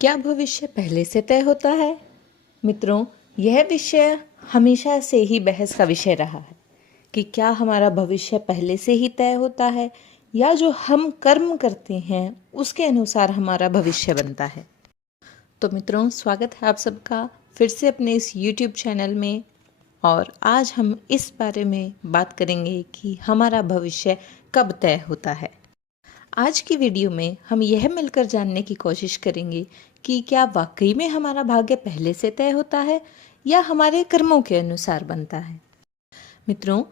क्या भविष्य पहले से तय होता है? मित्रों, यह विषय हमेशा से ही बहस का विषय रहा है कि क्या हमारा भविष्य पहले से ही तय होता है या जो हम कर्म करते हैं उसके अनुसार हमारा भविष्य बनता है। तो मित्रों, स्वागत है आप सबका फिर से अपने इस YouTube चैनल में। और आज हम इस बारे में बात करेंगे कि हमारा भविष्य कब तय होता है। आज की वीडियो में हम यह मिलकर जानने की कोशिश करेंगे कि क्या वाकई में हमारा भाग्य पहले से तय होता है या हमारे कर्मों के अनुसार बनता है। मित्रों,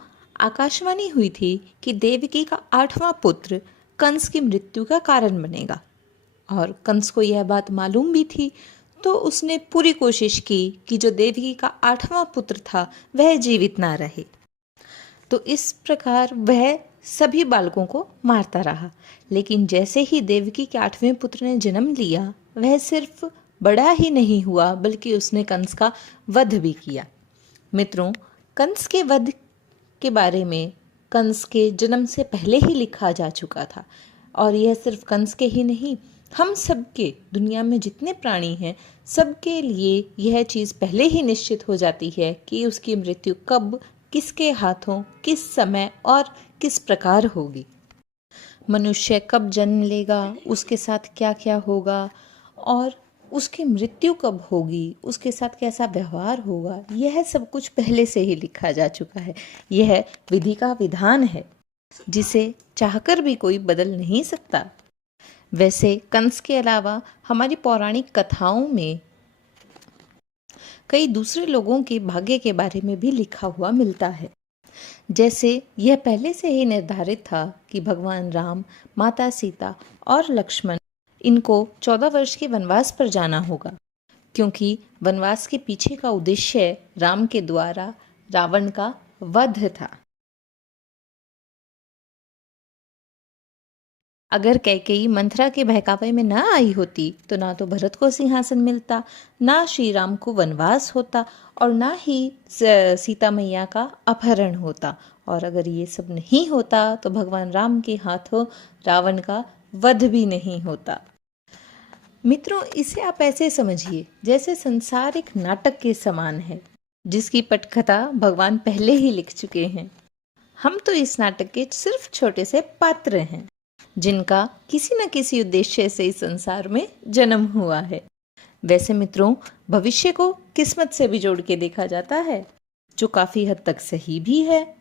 आकाशवाणी हुई थी कि देवकी का 8वां पुत्र कंस की मृत्यु का कारण बनेगा और कंस को यह बात मालूम भी थी, तो उसने पूरी कोशिश की कि जो देवकी का 8वां पुत्र था वह जीवित ना रहे। तो इस प्रकार वह सभी बालकों को मारता रहा। लेकिन जैसे ही देवकी के 8वें पुत्र ने जन्म लिया, वह सिर्फ बड़ा ही नहीं हुआ बल्कि उसने कंस का वध भी किया। मित्रों, कंस के वध के बारे में कंस के जन्म से पहले ही लिखा जा चुका था। और यह सिर्फ कंस के ही नहीं, हम सबके, दुनिया में जितने प्राणी हैं सबके लिए यह चीज़ पहले ही निश्चित हो जाती है कि उसकी मृत्यु कब, किसके हाथों, किस समय और किस प्रकार होगी। मनुष्य कब जन्म लेगा, उसके साथ क्या क्या होगा और उसकी मृत्यु कब होगी, उसके साथ कैसा व्यवहार होगा, यह सब कुछ पहले से ही लिखा जा चुका है। यह विधि का विधान है जिसे चाहकर भी कोई बदल नहीं सकता। वैसे कंस के अलावा हमारी पौराणिक कथाओं में कई दूसरे लोगों के भाग्य के बारे में भी लिखा हुआ मिलता है। जैसे यह पहले से ही निर्धारित था कि भगवान राम, माता सीता और लक्ष्मण, इनको 14 वर्ष के वनवास पर जाना होगा, क्योंकि वनवास के पीछे का उद्देश्य राम के द्वारा रावण का वध था। अगर कैकेयी मंथरा के बहकावे में न आई होती तो ना तो भरत को सिंहासन मिलता, ना श्री राम को वनवास होता और ना ही सीता मैया का अपहरण होता। और अगर ये सब नहीं होता तो भगवान राम के हाथों रावण का वध भी नहीं होता। मित्रों, इसे आप ऐसे समझिए जैसे संसार एक नाटक के समान है जिसकी पटकथा भगवान पहले ही लिख चुके हैं। हम तो इस नाटक के सिर्फ छोटे से पात्र हैं जिनका किसी न किसी उद्देश्य से इस संसार में जन्म हुआ है। वैसे मित्रों, भविष्य को किस्मत से भी जोड़ के देखा जाता है, जो काफी हद तक सही भी है।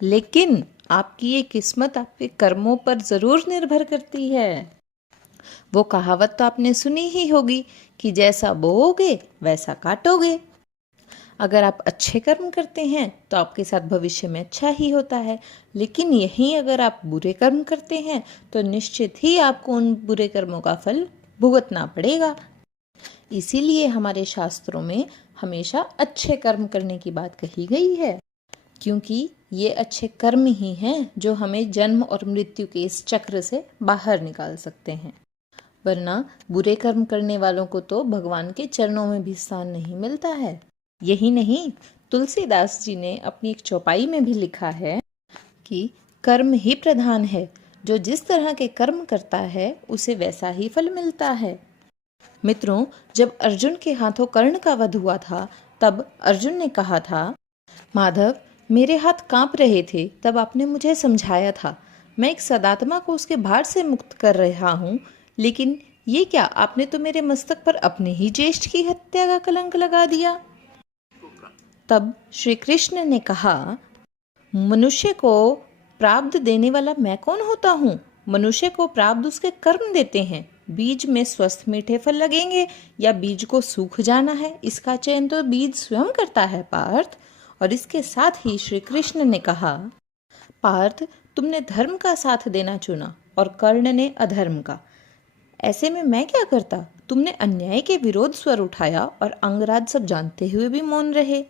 लेकिन आपकी ये किस्मत आपके कर्मों पर जरूर निर्भर करती है। वो कहावत तो आपने सुनी ही होगी कि जैसा बोओगे वैसा काटोगे। अगर आप अच्छे कर्म करते हैं तो आपके साथ भविष्य में अच्छा ही होता है, लेकिन यहीं अगर आप बुरे कर्म करते हैं तो निश्चित ही आपको उन बुरे कर्मों का फल भुगतना पड़ेगा। इसीलिए हमारे शास्त्रों में हमेशा अच्छे कर्म करने की बात कही गई है, क्योंकि ये अच्छे कर्म ही हैं जो हमें जन्म और मृत्यु के इस चक्र से बाहर निकाल सकते हैं। वरना बुरे कर्म करने वालों को तो भगवान के चरणों में भी स्थान नहीं मिलता है। यही नहीं, तुलसीदास जी ने अपनी एक चौपाई में भी लिखा है कि कर्म ही प्रधान है, जो जिस तरह के कर्म करता है उसे वैसा ही फल मिलता है। मित्रों, जब अर्जुन के हाथों कर्ण का वध हुआ था तब अर्जुन ने कहा था, माधव, मेरे हाथ कांप रहे थे तब आपने मुझे समझाया था, मैं एक सदात्मा को उसके भार से मुक्त कर रहा हूँ, लेकिन ये क्या, आपने तो मेरे मस्तक पर अपने ही ज्येष्ठ की हत्या का कलंक लगा दिया। तब श्री कृष्ण ने कहा, मनुष्य को प्रारब्ध देने वाला मैं कौन होता हूँ? मनुष्य को प्रारब्ध उसके कर्म देते हैं। बीज में स्वस्थ मीठे फल लगेंगे या बीज को सूख जाना है, इसका चयन तो बीज स्वयं करता है पार्थ। और इसके साथ ही श्री कृष्ण ने कहा, पार्थ, तुमने धर्म का साथ देना चुना और कर्ण ने अधर्म का। ऐसे में मैं क्या करता? तुमने अन्याय के विरोध स्वर उठाया और अंगराज सब जानते हुए भी मौन रहे।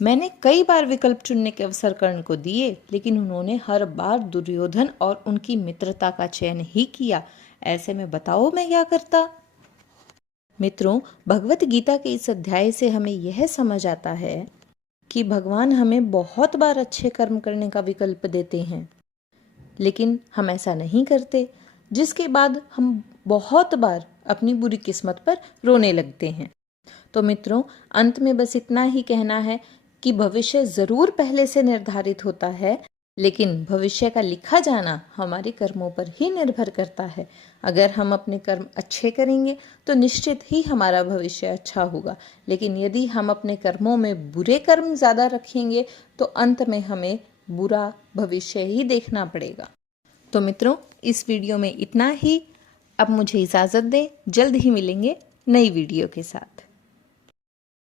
मैंने कई बार विकल्प चुनने के अवसर कर्ण को दिए, लेकिन उन्होंने हर बार दुर्योधन और उनकी मित्रता का चयन ही किया। ऐसे में बताओ मैं क्या करता? मित्रों, भगवत गीता के इस अध्याय से हमें यह समझ आता है कि भगवान हमें बहुत बार अच्छे कर्म करने का विकल्प देते हैं, लेकिन हम ऐसा नहीं करते, जिसके बाद हम बहुत बार अपनी बुरी किस्मत पर रोने लगते हैं। तो मित्रों, अंत में बस इतना ही कहना है कि भविष्य जरूर पहले से निर्धारित होता है, लेकिन भविष्य का लिखा जाना हमारे कर्मों पर ही निर्भर करता है। अगर हम अपने कर्म अच्छे करेंगे तो निश्चित ही हमारा भविष्य अच्छा होगा, लेकिन यदि हम अपने कर्मों में बुरे कर्म ज़्यादा रखेंगे तो अंत में हमें बुरा भविष्य ही देखना पड़ेगा। तो मित्रों, इस वीडियो में इतना ही। अब मुझे इजाज़त दें, जल्द ही मिलेंगे नई वीडियो के साथ।